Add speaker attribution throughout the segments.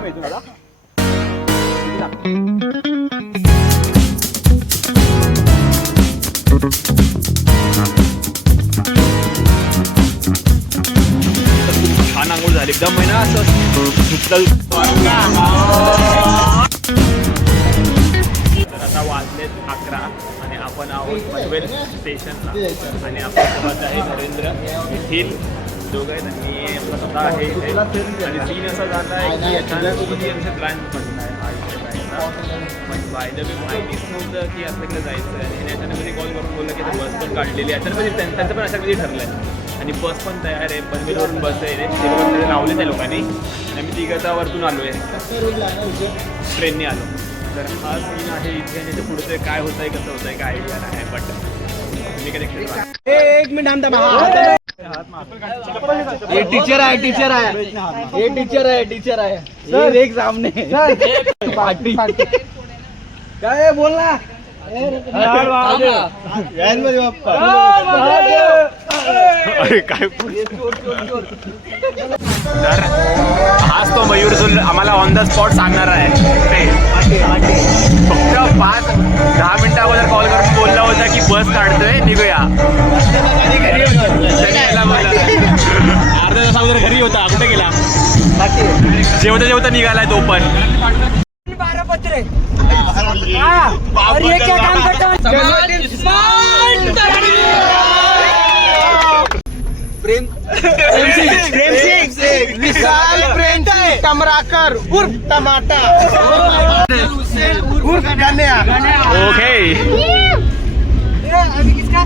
Speaker 1: लांब येतो दादा छान आंघोळ झाली एकदम महिना असं धुतलं तर आता वाजलेत अकरा आणि आपण आहोत पनवेल स्टेशनला आणि आपल्यासोबत आहे नरेंद्र निखिल दोघं आहेत आणि स्वतः आहे आणि सीन असा झाला आहे की अचानक यांचे प्लॅन बनला आहे हा इथे पण बाय द माहितीच नव्हतं की आपल्याकडे जायचं आहे. आणि कॉल म्हणजे करून बोललं की बस पण काढलेली आहे. अचानकमध्ये म्हणजे त्यांचं पण असं ठरलं आहे आणि बस पण तयार आहे. पनवेलवरून बस आहे. रे लावले त्या लोकांनी. आणि आम्ही वरतून आलो आहे ट्रेनने आलो. तर हा सीन आहे इथे. आणि त्याच्या पुढचं काय होतंय कसं होतंय काय आयडिया नाही बट मी कनेक्टेड
Speaker 2: एक मिनिट ये टीचर आहे टीचर आहे. ये टीचर आहे टीचर आहे. सर एक सामने. पार्टी. काय? बोल ना.
Speaker 1: अरे काय तर हाच तो मयूर जो आम्हाला ऑन द स्पॉट सांगणार आहे. ते. फक्त पाच दहा मिनिटं अगोदर कॉल करून बोलला होता की बस काढतोय निघूया. घरी होता. कुठे गेला? जेवता जेवता निघालाय तो पण.
Speaker 3: और ये क्या काम करता.
Speaker 2: प्रेम प्रेम सिंग. विशाल प्रेम सिंग. टमराकर उर्फ टमाटर उर्फ गन्या.
Speaker 1: ओके
Speaker 3: अभी किसका?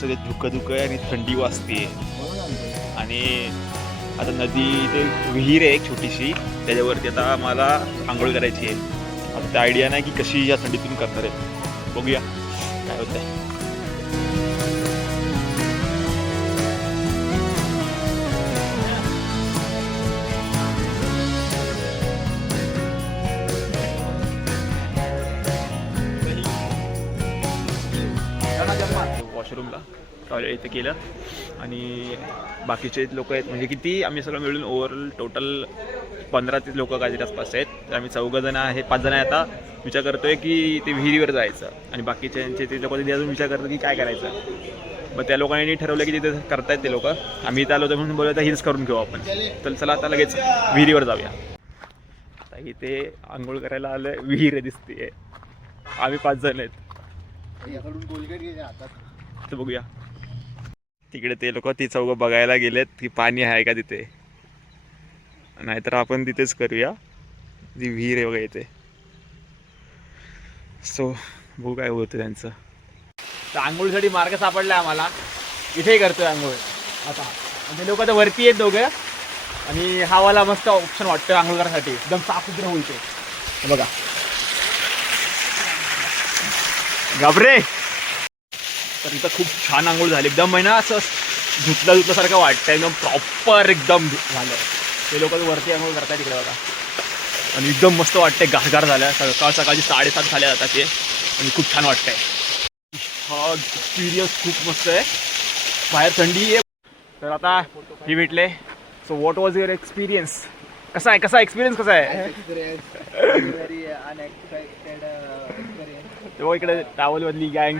Speaker 1: सगळे धुकं धुकं आहे आणि थंडी वाजते आणि आता नदी इथे विहीर आहे एक छोटीशी. त्याच्यावरती आता मला आंघोळ करायची आहे. आता आयडिया नाही की कशी या थंडीतून करणार आहे. बघूया. काय होतंय. आहे इथे केलं आणि बाकीचे लोक आहेत. म्हणजे किती आम्ही सगळं मिळून ओव्हरऑल टोटल पंधरा ते लोक काहीतरी आसपास आहेत. तर आम्ही चौघं जण आहे पाच जण आता. विचार करतोय की ते विहिरीवर जायचं. आणि बाकीच्यांचे ते लोक तिथे अजून विचार करतात की काय करायचं. मग त्या लोकांनी ठरवलं की तिथे करतायत ते लोक. आम्ही इथे आलो होतो म्हणून बोलत हिल्स करून घेऊ आपण. तर चला आता लगेच विहिरीवर जाऊया. आता इथे आंघोळ करायला आलं विहीर दिसते आम्ही पाच जण आहेत. तर बघूया. तिकडे ते लोक ती चौघं बघायला गेलेत की पाणी आहे का तिथे. नाहीतर आपण तिथेच करूया. ती विहीर आहे बघा इथे. सो बघू काय होतं त्यांचं. तर आंघोळीसाठी मार्ग सापडला आम्हाला. इथेही करतोय आंघोळ. आता. आणि ते लोक आता वरती आहेत दोघं. आणि हा वाला मस्त ऑप्शन वाटतोय आंघोळकरासाठी. एकदम साफ होईल ते. बघा. घाबरे. तर इथं खूप छान आंघोळ झाली. एकदम महिना असं धुतलं धुतल्यासारखं वाटतं एकदम प्रॉपर एकदम झालं. ते लोक वरती आंघोळ करतात तिकडे बघा. आणि एकदम मस्त वाटते गारगार झाल्या. सकाळ सकाळची साडेसात झाल्या जातात ते. आणि खूप छान वाटतंय. हा एक्सपिरियन्स खूप मस्त आहे. बाहेर थंडी आहे. तर आता हे भेटले. So what was your experience कसा आहे कसा एक्सपिरियन्स कसा आहे?
Speaker 2: एक्सपिरियन्स
Speaker 1: तेव्हा इकडे टावल मधली गँग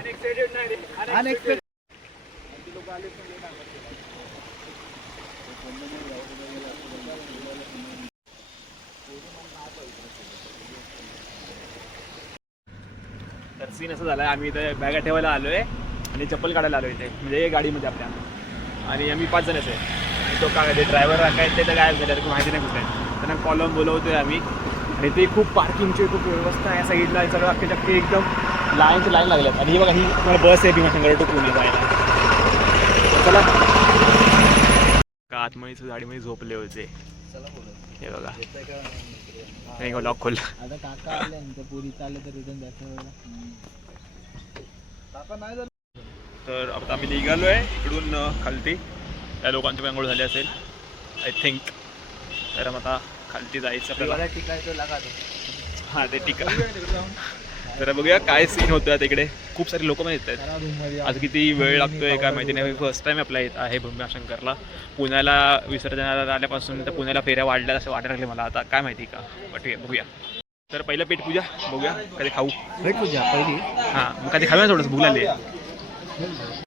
Speaker 1: तर सीन असं झालं आहे आम्ही इथे बॅगा ठेवायला आलो आहे आणि चप्पल काढायला आलो इथे म्हणजे गाडीमध्ये आपल्या. आणि आम्ही पाच जणच आहे आणि तो काय ड्रायव्हर काय ते तर काय झालं माहिती नाही कुठे. आहे. त्यांना कॉलम बोलवतोय आम्ही. आणि ते खूप पार्किंगची खूप व्यवस्था आहे. साईडला सगळं अख्खे चक्के एकदम लाईनची लाईन लागल्यात आणि ही बघा ही तुम्हाला बस आहे भीमाशंकर टू पुणे जायला चला. का आतमळीचं झाडीमध्ये झोपले होते. हे बघा.
Speaker 2: येतंय का
Speaker 1: नाही लॉक खोलला.
Speaker 2: आता काका आले आणि त्या पुरी चालले तर रिटर्न जायचं नाही
Speaker 1: तर आता आम्ही निघालो आहे इकडून खालती. त्या लोकांची पण आंघोळ झाली असेल आय थिंक तर मग आता खालती जायचं आपल्याला हां ते आहे तर बघूया काय सीन होतं तिकडे खूप सारे लोक पण येत आहेत. आज किती वेळ लागतोय काय माहिती नाही. फर्स्ट टाइम आपला येत आहे भीमाशंकरला पुण्याला विसर्जनाला आल्यापासून तर पुण्याला फेऱ्या वाढल्या असं वाटायला लागले मला आता. काय माहिती का? बट बघूया. तर पहिलं पेट पूजा. बघूया कधी खाऊ.
Speaker 2: भेट पूजा पहिली.
Speaker 1: हां मग कधी खाऊया थोडंसं? भूक लागली.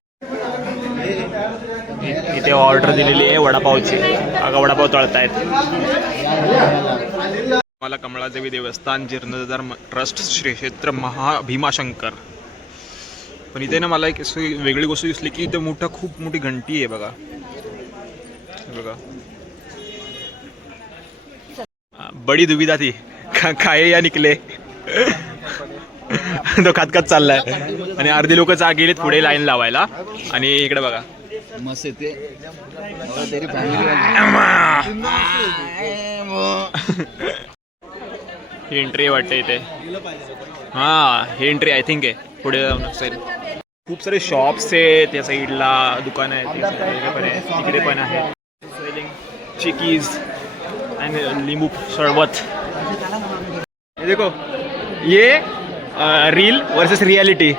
Speaker 1: इथे ऑर्डर दिलेली आहे वडापावची. अगं वडापाव तळतायत. मला कमळादेवी देवस्थान जीर्णोद्धार ट्रस्ट श्री क्षेत्र महा भीमाशंकर. पण इथे ना मला एक वेगळी गोष्ट दिसली की इथे मोठं खूप मोठी घंटी आहे बघा. बघा. बडी दुविधा ती काय खाये या निकले. तो खात खात चाललाय. आणि अर्धी लोक चा गेलेत पुढे लाईन लावायला. आणि इकडे बघा.
Speaker 2: मस्त येते तरी फॅमिली
Speaker 1: एंट्री वाटते इथे. हा ही एंट्री आय थिंक आहे. पुढे जाऊन असेल. खूप सारे शॉप्स आहेत त्या साईडला दुकानं पण आहे तिकडे पण आहे. चिकीज आणि लिंबू सरबत हे देखो ये रील वर्सेस रियालिटी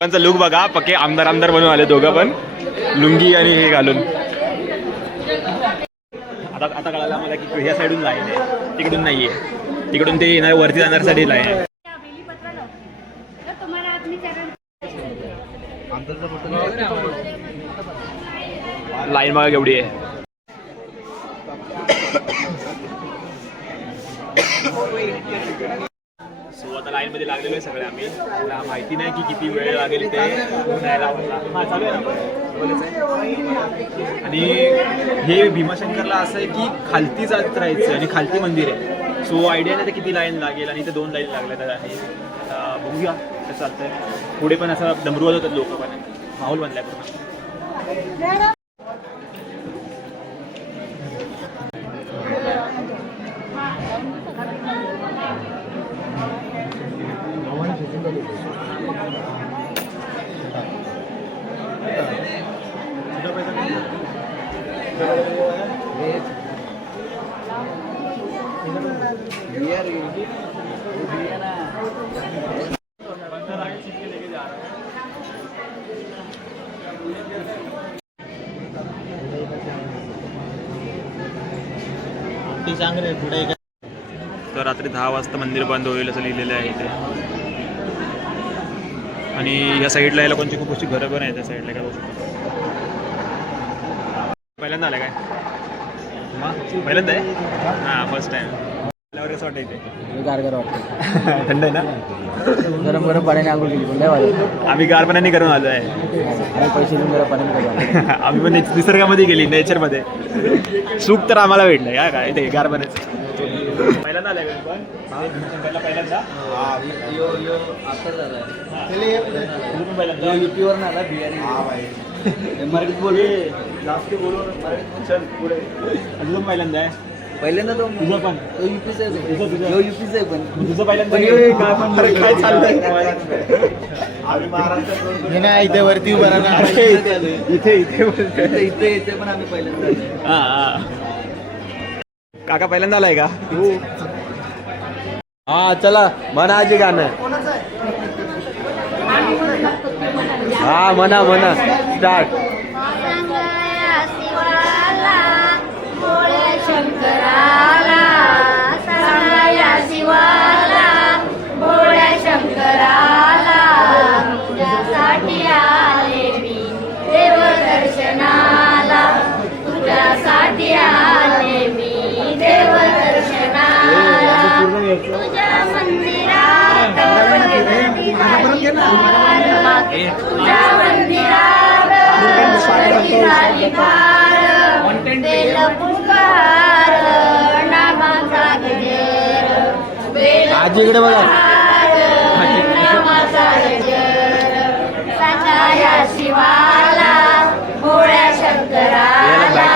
Speaker 1: त्यांचा लुक बघा पक्के आमदार आमदार बनून आले दोघं पण. लुंगी आणि हे घालून. आता आता कळालं मला की ह्या साईडून लाईन आहे तिकडून नाहीये. तिकडून ते येणार वरती जाण्यासाठी लाईन आहे. लाईन बघा एवढी आहे. सो आता लाईन मध्ये लागलेलो आहे सगळे आम्ही. मला माहिती नाही की किती वेळ लागेल ते. नाही लावायला. हा, चालू आहे ना. आणि हे भीमाशंकरला असं आहे की खालती जात राहायचं आणि खालती मंदिर आहे. सो आयडिया नाही तर किती लाईन लागेल आणि इथे दोन लाईन लागल्या तर आहे बघूया कसं चालतंय. पुढे पण असं डमरू होतात लोक पण. माहोल बनलाय पूर्ण.
Speaker 2: रे पुढे
Speaker 1: तर रात्री दहा वाजता मंदिर बंद होईल असं लिहिलेलं आहे इथे. आणि या साईडला या लोकांची खूप अशी घरं पण आहेत त्या साईडला काय बघू पहिल्यांदा आलं काय? पहिल्यांदा आहे? हां फर्स्ट टाइम
Speaker 2: गारगार वाटतं
Speaker 1: थंड आहे ना?
Speaker 2: गरम गरम पाण्याने आंघोळ केली पण वाटत
Speaker 1: आम्ही गार पाण्याने करून आलो आहे.
Speaker 2: आम्ही पैसे देऊन गरम पाण्याने करू
Speaker 1: आम्ही पण निस- निसर्गामध्ये गेली नेचरमध्ये सुख तर आम्हाला भेटलं या काय इथे गार पाण्याचं. पहिल्यांदा आलं पण पहिल्यांदा?
Speaker 2: युपीवर आला मराठीत बोल?
Speaker 1: जास्त बोलू. चल पुढे. अजून पहिल्यांदा आहे.
Speaker 2: पहिल्यांदा तो
Speaker 1: तुझं पण.
Speaker 2: तो युपीचा आहे. तो. युपीचा आहे पण.
Speaker 1: तुझं पहिल्यांदा.
Speaker 2: हे हे इथे वरती उभा राहणार.
Speaker 1: इथे इथे इथे.
Speaker 2: इथे पण आम्ही पहिल्यांदा.
Speaker 1: हा, हा. काका पहिल्यांदा आलाय का?
Speaker 2: हा. चला म्हणा आजी गाणं. हा म्हणा म्हणा. स्टार्ट
Speaker 4: शहराला तुझ्यासाठी आले मी देवदर्शनाला. तुझ्यासाठी आले मी देवदर्शनाला. तुझ्या
Speaker 1: बघा.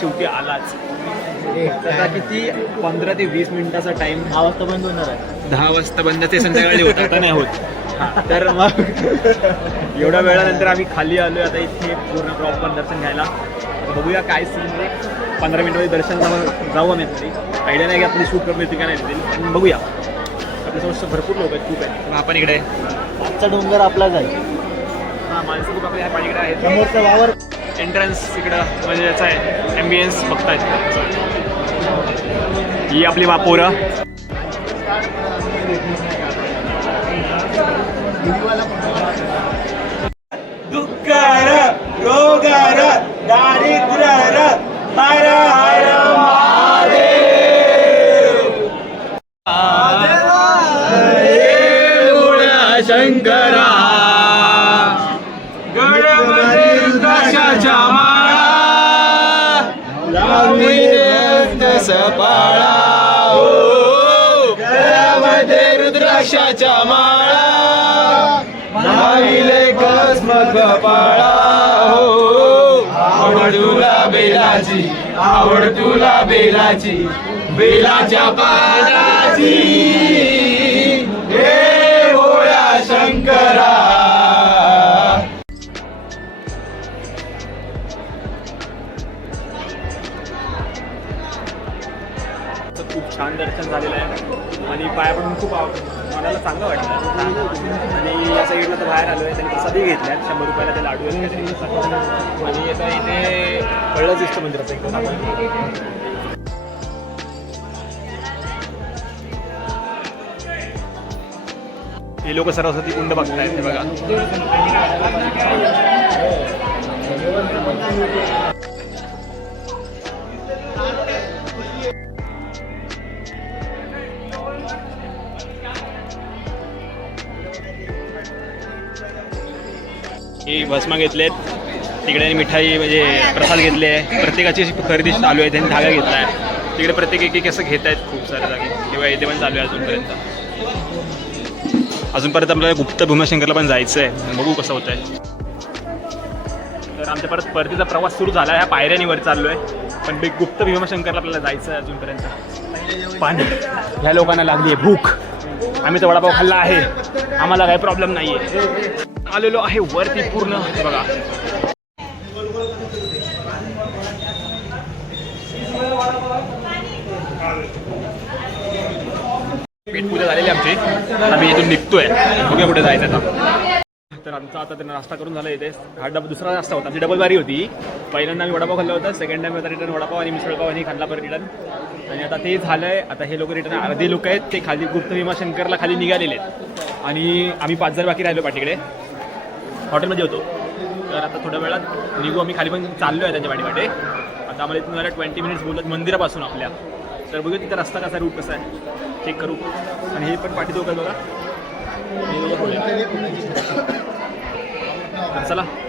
Speaker 1: शेवटी आलाच. किती पंधरा ते वीस मिनिटाचा टाइम
Speaker 2: दहा वाजता बंद होणार आहे.
Speaker 1: दहा वाजता बंद ते संध्याकाळी होत आता नाही होत. तर मग एवढ्या वेळानंतर आम्ही खाली आलोय आता इथे पूर्ण प्रॉपर दर्शन घ्यायला. बघूया काय सीन म्हणजे पंधरा मिनिटामध्ये दर्शन जाऊ जाऊ आम्ही तरी. आयडिया नाही की आपली शूट करून येते का नाही येतील पण बघूया. आपल्यासमोर भरपूर लोक आहेत खूप आहेत. मग आपण इकडे.
Speaker 2: आजचा डोंगर आपलाच आहे.
Speaker 1: हां माणसं खूप आपल्या ह्या पाठीकडे आहेत.
Speaker 2: समोरचा वावर
Speaker 1: एंट्रन्स इकडं म्हणजे याचा आहे. ॲम्बियन्स बघतायत. ही आपली वापोरं
Speaker 3: दुःखार रोगार दारिद्र्यर
Speaker 2: यशाच्या माळा लाविले कसम पाळा हो. आवड तुला बेलाची आवड तुला बेलाची बेलाच्या पानाची.
Speaker 1: पाया पडून खूप मनाला चांगलं वाटलं. आणि या साईडला तर बाहेर आलो आहे त्यांनी प्रसादही घेतल्या. शंभर रुपयाला ते लाडू आहेत आणि आता इथे कळलंच दिसतं मंदिराचं एकदम हे लोक सरस्वती कुंड बघतायत बघा. ही भस्मा घेतलेत तिकडे मिठाई म्हणजे प्रसाद घेतले आहे. प्रत्येकाची अशी खरेदी चालू आहे त्यांनी धागा घेतला आहे. तिकडे प्रत्येक एक एक असं घेत आहेत खूप साऱ्या जागे. किंवा इथे पण चालू आहे अजूनपर्यंत. अजूनपर्यंत आपल्याला गुप्त भीमाशंकरला पण जायचं आहे बघू कसं होतं आहे तर आमच्या परत परतीचा प्रवास सुरू झाला आहे. ह्या पायऱ्यांवर चाललो आहे पण बी गुप्त भीमाशंकरला आपल्याला जायचं आहे अजूनपर्यंत. पाणी. ह्या लोकांना लागली आहे भूक. आम्ही तर वडापाव खाल्ला आहे. आम्हाला काही प्रॉब्लेम नाही आहे आलेलो आहे वरती पूर्ण. बघा. बघा पेटपूजा झालेली आमची. आम्ही इथून निघतोय. बघूया कुठे जायचं आता. तर आमचा आता त्यांना नाश्ता करून झाला इथे. हा डबा दुसरा नाश्ता होता. आमची डबल बारी होती. पहिल्यांदा आम्ही वडापाव खाल्ला होता. सेकंड टाइम आता रिटर्न वडापाव आणि मिसळपाव आणि खाल्ला परत रिटर्न आणि आता ते झालं आहे आता हे लोक रिटर्न अर्धे लोक आहेत. ते खाली गुप्त भीमाशंकरला खाली निघालेले आहेत. आणि आम्ही पाच जण बाकी राहिलो पाठीकडे. हॉटेलमध्ये होतो. तर आता थोड्या वेळात निघू. आम्ही खाली पण चाललो आहे त्यांच्या पाठीपाठे आता आम्हाला इथून झालं ट्वेंटी मिनिट्स बोलत मंदिरापासून आपल्या. तर बघूया तिथं रस्ता कसा रूट कसा आहे. चेक करू. आणि हे पण पाठी दोघं बघा चला.